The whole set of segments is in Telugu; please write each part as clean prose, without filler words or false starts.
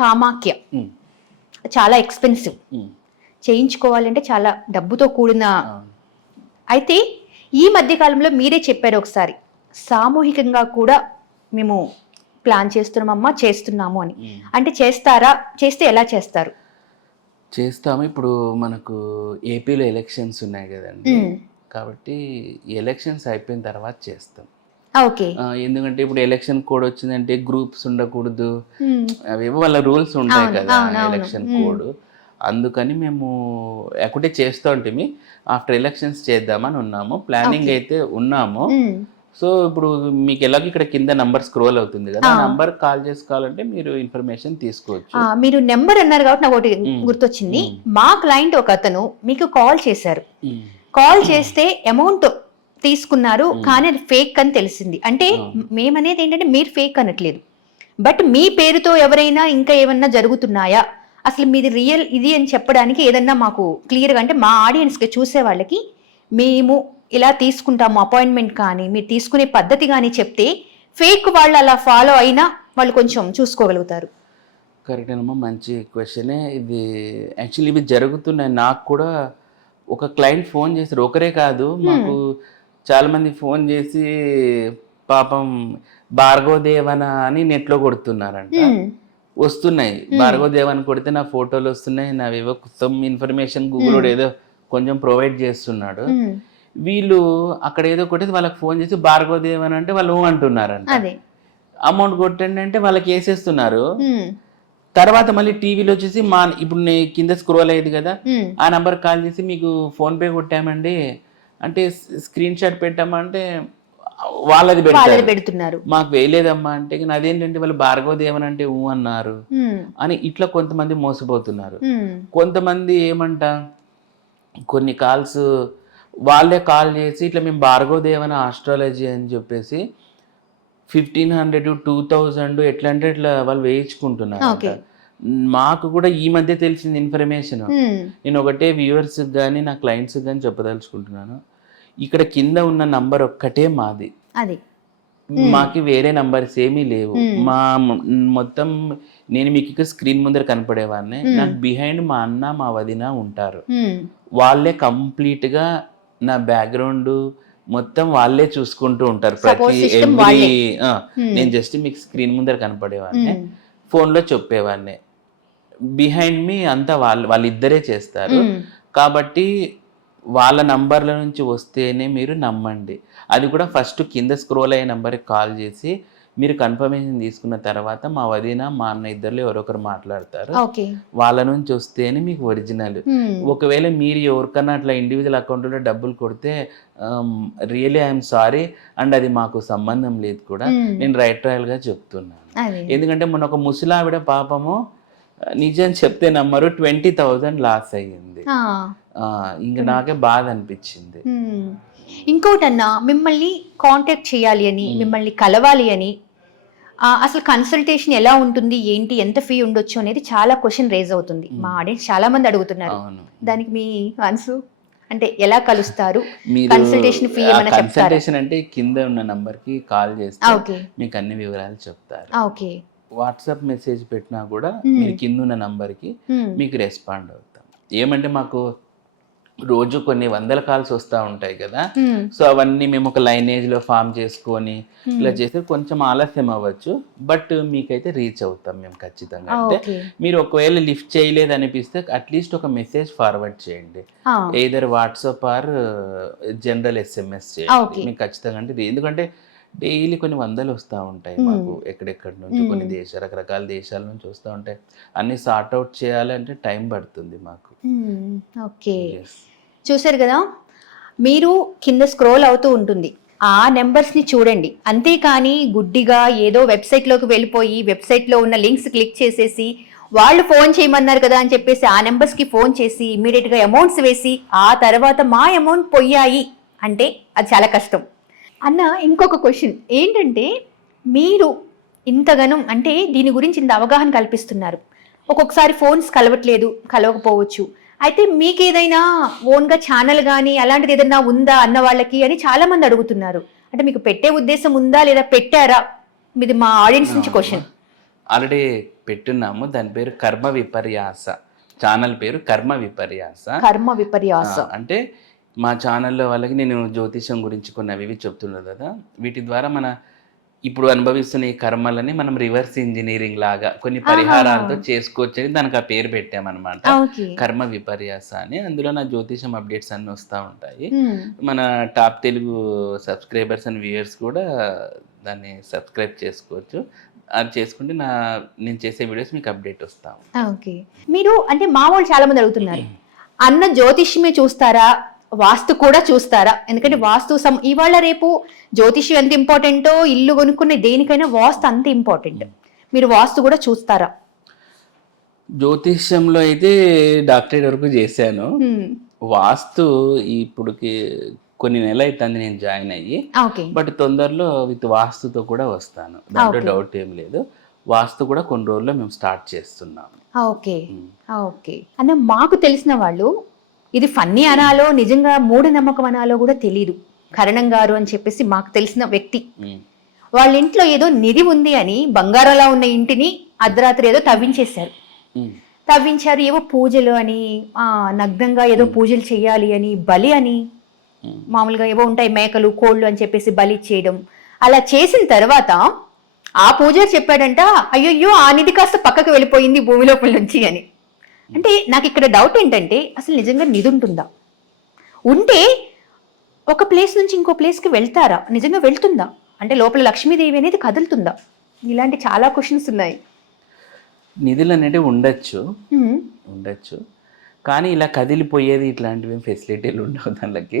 కామాఖ్య చాలా ఎక్స్పెన్సివ్, చేయించుకోవాలంటే చాలా డబ్బుతో కూడిన. అయితే ఈ మధ్య కాలంలో మీరే చెప్పారు ఒకసారి, సామూహికంగా కూడా మేము ప్లాన్ చేస్తున్నామమ్మా, చేస్తున్నాము అని. అంటే చేస్తారా? చేస్తే ఎలా చేస్తారు? చేస్తాము. ఇప్పుడు మనకు ఏపీలో ఎలక్షన్స్ ఉన్నాయి కదండి, కాబట్టి ఎలక్షన్స్ అయిపోయిన తర్వాత చేస్తాం. ఓకే. ఎందుకంటే ఇప్పుడు ఎలక్షన్ కోడ్ వచ్చిందంటే గ్రూప్స్ ఉండకూడదు, అవేవో వాళ్ళ రూల్స్ ఉంటాయి కదా ఎలక్షన్ కోడ్. అందుకని మేము ఒకటే చేస్తూ ఉంటే ఆఫ్టర్ ఎలక్షన్స్ చేద్దామని ఉన్నాము, ప్లానింగ్ అయితే ఉన్నాము. సో ఇప్పుడు మీకు ఎలాగో ఇక్కడ కింద నంబర్ స్క్రోల్ అవుతుంది కదా, ఆ నంబర్ కాల్ చేసుకోవాలంటే మీరు ఇన్ఫర్మేషన్ తీసుకోవచ్చు. మీరు నెంబర్ అన్నారు కాబట్టి నాకు ఒకటి గుర్తొచ్చింది. మా క్లయింట్ ఒక అతను మీకు కాల్ చేశారు, కాల్ చేస్తే అమౌంట్ తీసుకున్నారు కానీ అది ఫేక్ అని తెలిసింది. అంటే మేమనేది ఏంటంటే మీరు ఫేక్ అనట్లేదు, బట్ మీ పేరుతో ఎవరైనా ఇంకా ఏమన్నా జరుగుతున్నాయా, అసలు మీది రియల్ ఇది అని చెప్పడానికి ఏదన్నా మాకు క్లియర్గా, అంటే మా ఆడియన్స్కి చూసే వాళ్ళకి మేము ఇలా తీసుకుంటాము అపాయింట్మెంట్ కానీ మీరు తీసుకునే పద్ధతి కానీ చెప్తే ఫేక్ వాళ్ళు అలా ఫాలో అయినా వాళ్ళు కొంచెం చూసుకోగలుగుతారు. కరెక్ట్ అమ్మా, మంచి క్వశ్చనే ఇది. యాక్చువల్లీ ఇవి జరుగుతున్నాయి. నాకు కూడా ఒక క్లయింట్ ఫోన్ చేశారు, ఒకరే కాదు మాకు చాలామంది ఫోన్ చేసి పాపం భార్గవదేవన అని నెట్లో కొడుతున్నారంట. వస్తున్నాయి భార్గవదేవన్ కొడితే నా ఫోటోలు వస్తున్నాయి, నావేవో సమ్ ఇన్ఫర్మేషన్ గూగుల్ ఏదో కొంచెం ప్రొవైడ్ చేస్తున్నాడు. వీళ్ళు అక్కడ ఏదో కొట్టేసి వాళ్ళకి ఫోన్ చేసి భార్గవదేవన్ అంటే వాళ్ళు అంటున్నారంట, అమౌంట్ కొట్టండి అంటే వాళ్ళకి వేసేస్తున్నారు. తర్వాత మళ్ళీ టీవీలో వచ్చేసి ఇప్పుడు నేను కింద స్క్రోల్ అయ్యేది కదా, ఆ నంబర్ కాల్ చేసి మీకు ఫోన్ పే కొట్టామండి అంటే స్క్రీన్ షాట్ పెట్టామంటే వాళ్ళది పెడుతున్నారు, మాకు వేయలేదమ్మా అంటే అదేంటంటే వాళ్ళు భార్గవదేవన్ అంటే అన్నారు అని ఇట్లా కొంతమంది మోసపోతున్నారు. కొంతమంది ఏమంట కొన్ని కాల్స్ వాళ్ళే కాల్ చేసి ఇట్లా మేము భార్గవదేవన్ ఆస్ట్రాలజీ అని చెప్పేసి 1500 2000 ఎట్లా అంటే ఇట్లా వాళ్ళు వేయించుకుంటున్నారు. మాకు కూడా ఈ మధ్య తెలిసింది ఇన్ఫర్మేషన్. నేను ఒకటే వ్యూవర్స్ కానీ నా క్లయింట్స్ కానీ చెప్పదలుచుకుంటున్నాను, ఇక్కడ కింద ఉన్న నంబర్ ఒక్కటే మాది, మాకి వేరే నంబర్స్ ఏమీ లేవు. మా మొత్తం నేను మీకు ఇక్కడ స్క్రీన్ ముందర కనపడేవాడిని, నాకు బిహైండ్ మా అన్న మా వదిన ఉంటారు, వాళ్ళే కంప్లీట్ గా నా బ్యాక్గ్రౌండ్ మొత్తం వాళ్ళే చూసుకుంటూ ఉంటారు. ప్రతి ఎవ్రీ నేను జస్ట్ మీకు స్క్రీన్ ముందర కనపడేవాడిని, ఫోన్లో చెప్పేవాడిని, బిహైండ్ మీ అంతా వాళ్ళిద్దరే చేస్తారు. కాబట్టి వాళ్ళ నంబర్ల నుంచి వస్తేనే మీరు నమ్మండి. అది కూడా ఫస్ట్ కింద స్క్రోల్ అయ్యే నెంబర్కి కాల్ చేసి మీరు కన్ఫర్మేషన్ తీసుకున్న తర్వాత మా వదిన మా అన్న ఇద్దరులో ఎవరొకరు మాట్లాడతారు, వాళ్ళ నుంచి వస్తేనే మీకు ఒరిజినల్. ఒకవేళ మీరు ఎవరికన్నా అట్లా ఇండివిజువల్ అకౌంట్లో డబ్బులు కొడితే రియలీ ఐఎమ్ సారీ అండ్ అది మాకు సంబంధం లేదు కూడా, నేను రైట్ రాయల్గా చెప్తున్నాను. ఎందుకంటే మొన్న ఒక ముసలావిడ పాపము నిజం చెప్తే నమ్మరు 20,000 లాస్ అయ్యింది. ఇంకా నాకే బాధ అనిపించింది. ఇంకోటన్నా మిమ్మల్ని కాంటాక్ట్ చేయాలి అని, మిమ్మల్ని కలవాలి అని, అసలు కన్సల్టేషన్ ఎలా ఉంటుంది, ఏంటి, ఎంత ఫీ ఉండొచ్చు అనేది చాలా క్వశ్చన్ రేజ్ అవుతుంది. మా ఆడియన్స్ చాలా మంది అడుగుతున్నారు, దానికి మీ ఆన్సర్ అంటే ఎలా కలుస్తారు, కన్సల్టేషన్ ఫీ ఏమైనా చెప్తారా? కన్సల్టేషన్ అంటే కింద ఉన్న నంబర్ కి కాల్ చేస్తే మీకు అన్ని వివరాలు చెప్తారు. వాట్సాప్ మెసేజ్ పెట్టినా కూడా మీరు కింద ఉన్న నంబర్ కి మీకు రెస్పాండ్ అవుతాం. ఏమంటే మాకు రోజు కొన్ని 100 కాల్స్ వస్తూ ఉంటాయి కదా, సో అవన్నీ మేము ఒక లైనేజ్ లో ఫామ్ చేసుకొని ఇలా చేస్తే కొంచెం ఆలస్యం అవ్వచ్చు, బట్ మీకైతే రీచ్ అవుతాం మేము ఖచ్చితంగా. అంటే మీరు ఒకవేళ లిఫ్ట్ చేయలేదు అనిపిస్తే అట్లీస్ట్ ఒక మెసేజ్ ఫార్వర్డ్ చేయండి, either WhatsApp or general SMS చేయండి మీకు ఖచ్చితంగా. అంటే ఎందుకంటే డైలీ కొన్ని 100 వస్తూ ఉంటాయి మాకు ఎక్కడెక్కడి నుంచి, కొన్ని రకరకాల దేశాల నుంచి వస్తూ ఉంటాయి, అన్ని సార్ట్ అవుట్ చేయాలంటే టైం పడుతుంది మాకు. ఓకే, చూసారు కదా, మీరు కింద స్క్రోల్ అవుతూ ఉంటుంది, ఆ నెంబర్స్ని చూడండి. అంతేకాని గుడ్డిగా ఏదో వెబ్సైట్లోకి వెళ్ళిపోయి వెబ్సైట్లో ఉన్న లింక్స్ క్లిక్ చేసేసి వాళ్ళు ఫోన్ చేయమన్నారు కదా అని చెప్పేసి ఆ నెంబర్స్కి ఫోన్ చేసి ఇమీడియట్గా అమౌంట్స్ వేసి ఆ తర్వాత మా అమౌంట్ పోయాయి అంటే అది చాలా కష్టం. అన్న ఇంకొక క్వశ్చన్ ఏంటంటే, మీరు ఇంతగానం అంటే దీని గురించి ఇంత అవగాహన కల్పిస్తున్నారు, ఒక్కొక్కసారి ఫోన్స్ కలవకపోవచ్చు, అయితే మీకు ఏదైనా ఓన్గా ఛానల్ కానీ అలాంటిది ఏదైనా ఉందా అన్న వాళ్ళకి అని చాలా మంది అడుగుతున్నారు. అంటే మీకు పెట్టే ఉద్దేశం ఉందా లేదా పెట్టారా, మీది మా ఆడియన్స్ నుంచి క్వశ్చన్. ఆల్రెడీ పెట్టున్నాము. దాని పేరు కర్మ విపర్యాస. ఛానల్ పేరు కర్మ విపర్యాస. కర్మ విపర్యాస అంటే మా ఛానల్లో వాళ్ళకి నేను జ్యోతిషం గురించి కొన్ని అవి చెప్తున్నాను కదా, వీటి ద్వారా మన ఇప్పుడు అనుభవిస్తున్న ఈ కర్మలని మనం రివర్స్ ఇంజనీరింగ్ లాగా కొన్ని పరిహారాలతో చేసుకోవచ్చని దానికి ఆ పేరు పెట్టామన్నమాట. ఓకే. కర్మ విపర్యాస అని. అందులో నా జ్యోతిషం అప్డేట్స్ అన్నీ వస్తూ ఉంటాయి. మన top Telugu subscribers and viewers కూడా దాన్ని సబ్స్క్రైబ్ చేసుకోవచ్చు. అది చేసుకుంటే నేను చేసే వీడియోస్ మీకు అప్డేట్ వస్తాం. ఓకే. మీరు అంటే మా వాళ్ళు చాలా మంది అడుగుతున్నారు, అన్న జ్యోతిష్యమే చూస్తారా, వాస్తు కూడా చూస్తారా? ఎందుకంటే వాస్తు ఇవాళ రేపు జ్యోతిష్యం ఎంత ఇంపార్టెంటో ఇల్లు కొనుక్కునే దేనికైనా వాస్తు అంత ఇంపార్టెంట్. మీరు వాస్తు కూడా చూస్తారా? జ్యోతిష్యంలో అయితే డాక్టరేట్ వరకు చేశాను. వాస్తు ఇప్పుడుకి కొన్ని నెలలు అవుతుంది నేను జాయిన్ అయ్యి. బట్ తొందరలో విత్ వాస్తుతో కూడా వస్తాను, దాంట్లో డౌట్ ఏం లేదు. వాస్తు కూడా కొన్ని రోజుల్లో మేము స్టార్ట్ చేస్తున్నాము. ఓకే ఓకే అన్న, మాకు తెలిసిన వాళ్ళు ఇది ఫన్నీ అనాలో నిజంగా మూఢనమ్మకం అనాలో కూడా తెలియదు. కరణం గారు అని చెప్పేసి మాకు తెలిసిన వ్యక్తి, వాళ్ళ ఇంట్లో ఏదో నిధి ఉంది అని బంగారంలా ఉన్న ఇంటిని అర్ధరాత్రి ఏదో తవ్వించారు. ఏవో పూజలు అని, నగ్నంగా ఏదో పూజలు చేయాలి అని, బలి అని, మామూలుగా ఏవో ఉంటాయి మేకలు కోళ్ళు అని చెప్పేసి బలి చేయడం. అలా చేసిన తర్వాత ఆ పూజారి చెప్పాడంట, అయ్యయ్యో ఆ నిధి కాస్త పక్కకు వెళ్ళిపోయింది భూమి లోపల నుంచి అని. అంటే నాకు ఇక్కడ డౌట్ ఏంటంటే, అసలు నిజంగా నిధి ఉంటుందా? ఉంటే ఒక ప్లేస్ నుంచి ఇంకో ప్లేస్కి వెళ్తారా? నిజంగా వెళ్తుందా? అంటే లోపల లక్ష్మీదేవి అనేది కదులుతుందా? ఇలాంటి చాలా క్వశ్చన్స్ ఉన్నాయి. నిధులు అనేవి ఉండొచ్చు, కానీ ఇలా కదిలిపోయేది ఇట్లాంటివి ఫెసిలిటీలు ఉండవు దానికి.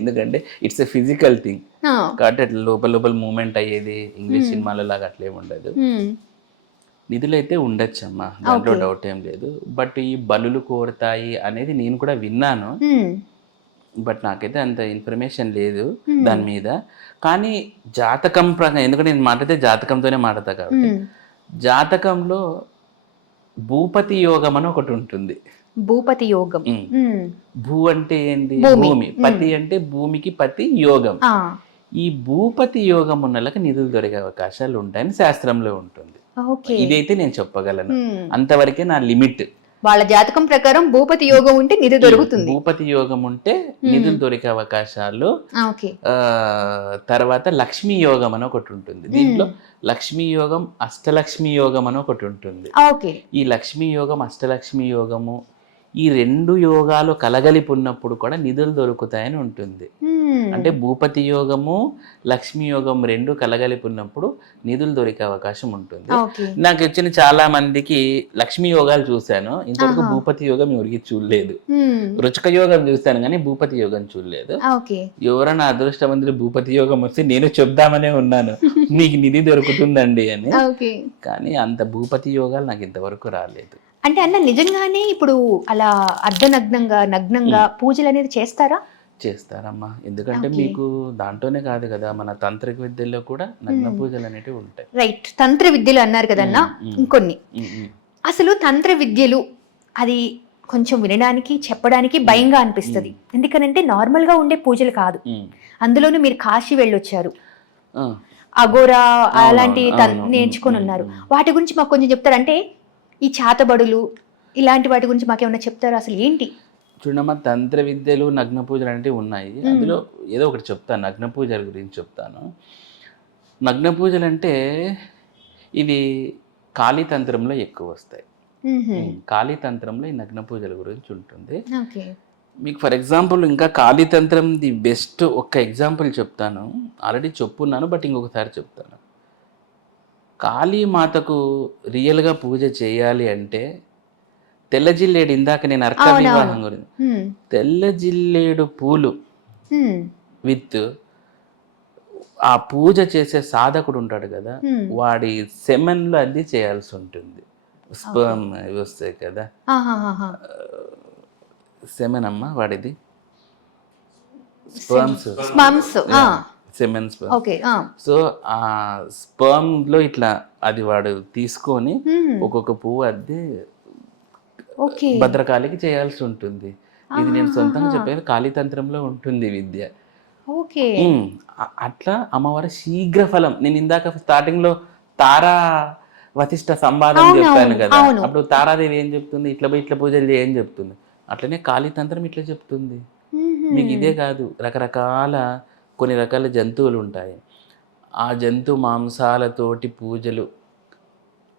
ఎందుకంటే ఇట్స్ ఎ ఫిజికల్ థింగ్ కాబట్టి అట్లా లోపల మూమెంట్ అయ్యేది ఇంగ్లీష్ సినిమాలో లాగా అట్లే ఉండదు. నిధులు అయితే ఉండొచ్చమ్మా, దాంట్లో డౌట్ ఏం లేదు. బట్ ఈ బలులు కోరుతాయి అనేది నేను కూడా విన్నాను, బట్ నాకైతే అంత ఇన్ఫర్మేషన్ లేదు దాని మీద. కానీ జాతకం ప్రకారం, ఎందుకంటే నేను మాట్లాడితే జాతకంతోనే మాట్లాడతా కాబట్టి, జాతకంలో భూపతి యోగం అని ఒకటి ఉంటుంది. భూపతి యోగం. భూ అంటే ఏంటి? భూమి. పతి అంటే భూమికి పతి, యోగం. ఈ భూపతి యోగం ఉన్నళ్ళకి నిధులు దొరికే అవకాశాలు ఉంటాయని శాస్త్రంలో ఉంటుంది. ఇదైతే నేను చెప్పగలను, అంతవరకే నా లిమిట్. వాళ్ళ జాతకం ప్రకారం భూపతి యోగం ఉంటే నిధి దొరుకుతుంది. భూపతి యోగం ఉంటే నిధులు దొరికే అవకాశాలు. తర్వాత లక్ష్మీ యోగం అని ఒకటి ఉంటుంది. దీంట్లో లక్ష్మీ యోగం, అష్టలక్ష్మి యోగం అని ఒకటి ఉంటుంది. ఈ లక్ష్మీ యోగం, అష్టలక్ష్మి యోగము, ఈ రెండు యోగాలు కలగలిపి ఉన్నప్పుడు కూడా నిధులు దొరుకుతాయని ఉంటుంది. అంటే భూపతి యోగము, లక్ష్మీ యోగం రెండు కలగలిపి ఉన్నప్పుడు నిధులు దొరికే అవకాశం ఉంటుంది. నాకు వచ్చిన చాలా మందికి లక్ష్మీ యోగాలు చూశాను, ఇంతవరకు భూపతి యోగం ఎవరికి చూడలేదు. రుచిక యోగం చూస్తాను కానీ భూపతి యోగం చూడలేదు. ఎవరైనా అదృష్టవంతులు భూపతి యోగం వస్తే నేను చెప్దామనే ఉన్నాను, నీకు నిధి దొరుకుతుందండి అని. కానీ అంత భూపతి యోగాలు నాకు ఇంతవరకు రాలేదు. అంటే అన్న నిజంగానే ఇప్పుడు అలా నగ్నంగా పూజలు అనేది చేస్తారమ్మా. ఎందుకంటే మీకు దాంట్లోనే కాదు కదా, మన తంత్రిక విద్యల్లో కూడా నగ్న పూజలు అనేవి ఉంటాయి. రైట్, తంత్ర విద్యలు అన్నారు కదన్నా. ఇంకొన్ని అసలు తంత్ర విద్యలు అది కొంచెం వినడానికి చెప్పడానికి భయంగా అనిపిస్తుంది. ఎందుకనంటే నార్మల్ గా ఉండే పూజలు కాదు, అందులోనూ మీరు కాశీ వెళ్ళొచ్చారు, అఘోరా అలాంటి నేర్చుకొని ఉన్నారు. వాటి గురించి మాకు కొంచెం చెప్తారంటే, ఈ చాతబడులు ఇలాంటి వాటి గురించి మాకేమన్నా చెప్తారా? అసలు ఏంటి? చూడమ్మా, తంత్ర విద్యలు, నగ్న పూజలు అంటే ఉన్నాయి. అందులో ఏదో ఒకటి చెప్తాను, నగ్న పూజల గురించి చెప్తాను. నగ్న పూజలు అంటే ఇవి కాళీతంత్రంలో ఎక్కువ వస్తాయి. కాళీతంత్రంలో ఈ నగ్న పూజల గురించి ఉంటుంది. మీకు ఫర్ ఎగ్జాంపుల్ ఇంకా కాళీతంత్రం ది బెస్ట్ ఒక ఎగ్జాంపుల్ చెప్తాను. ఆల్రెడీ చెప్పున్నాను, బట్ ఇంకొకసారి చెప్తాను. కాళీమాతకు రియల్గా పూజ చేయాలి అంటే తెల్ల జిల్లేడు, ఇందాక నేను అర్క వివాహం గురించి, తెల్ల జిల్లేడు పూలు విత్ ఆ పూజ చేసే సాధకుడు ఉంటాడు కదా, వాడి సెమెన్లో అది చేయాల్సి ఉంటుంది. స్పర్మ్ ఇవి వస్తాయి కదా, సెమెన్ అమ్మ వాడిది, స్పర్మ్స్ సెమెన్ స్పర్మ్. సో ఆ స్పర్మ్ లో ఇట్లా అది వాడు తీసుకొని ఒక్కొక్క పువ్వు అద్ది భద్రకాళికి చేయాల్సి ఉంటుంది. ఇది నేను సొంతంగా చెప్పేది, కాళీతంత్రంలో ఉంటుంది విద్య. అట్లా అమ్మవారి శీఘ్ర ఫలం. నేను ఇందాక స్టార్టింగ్ లో తారా వశిష్ట సంవాదం అవును, చెప్తాను అవును, కదా, అవును. అప్పుడు తారాదేవి ఏం చెప్తుంది, ఇట్లా పోయి ఇట్లా పూజలు చేయని చెప్తుంది. అట్లనే కాళీతంత్రం ఇట్లా చెప్తుంది. మీకు ఇదే కాదు, రకరకాల కొన్ని రకాల జంతువులు ఉంటాయి. ఆ జంతు మాంసాలతోటి పూజలు,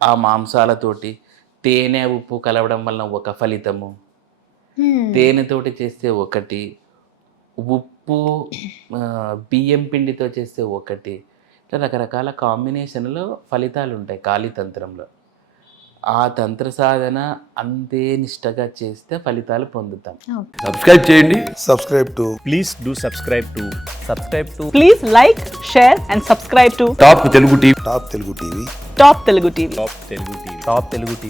ఆ మాంసాలతోటి తేనె ఉప్పు కలవడం వలన ఒక ఫలితము, తేనెతోటి చేస్తే ఒకటి, ఉప్పు బియ్యం పిండితో చేస్తే ఒకటి, ఇట్లా రకరకాల కాంబినేషన్లో ఫలితాలు ఉంటాయి కాళీతంత్రంలో. ఆ తంత్ర సాధన అంతే నిష్టగా చేస్తే ఫలితాలు పొందుతాం. సబ్స్క్రైబ్ చేయండి. Please do subscribe to Please like, share and subscribe to top Telugu TV. Top Telugu TV. Top Telugu TV.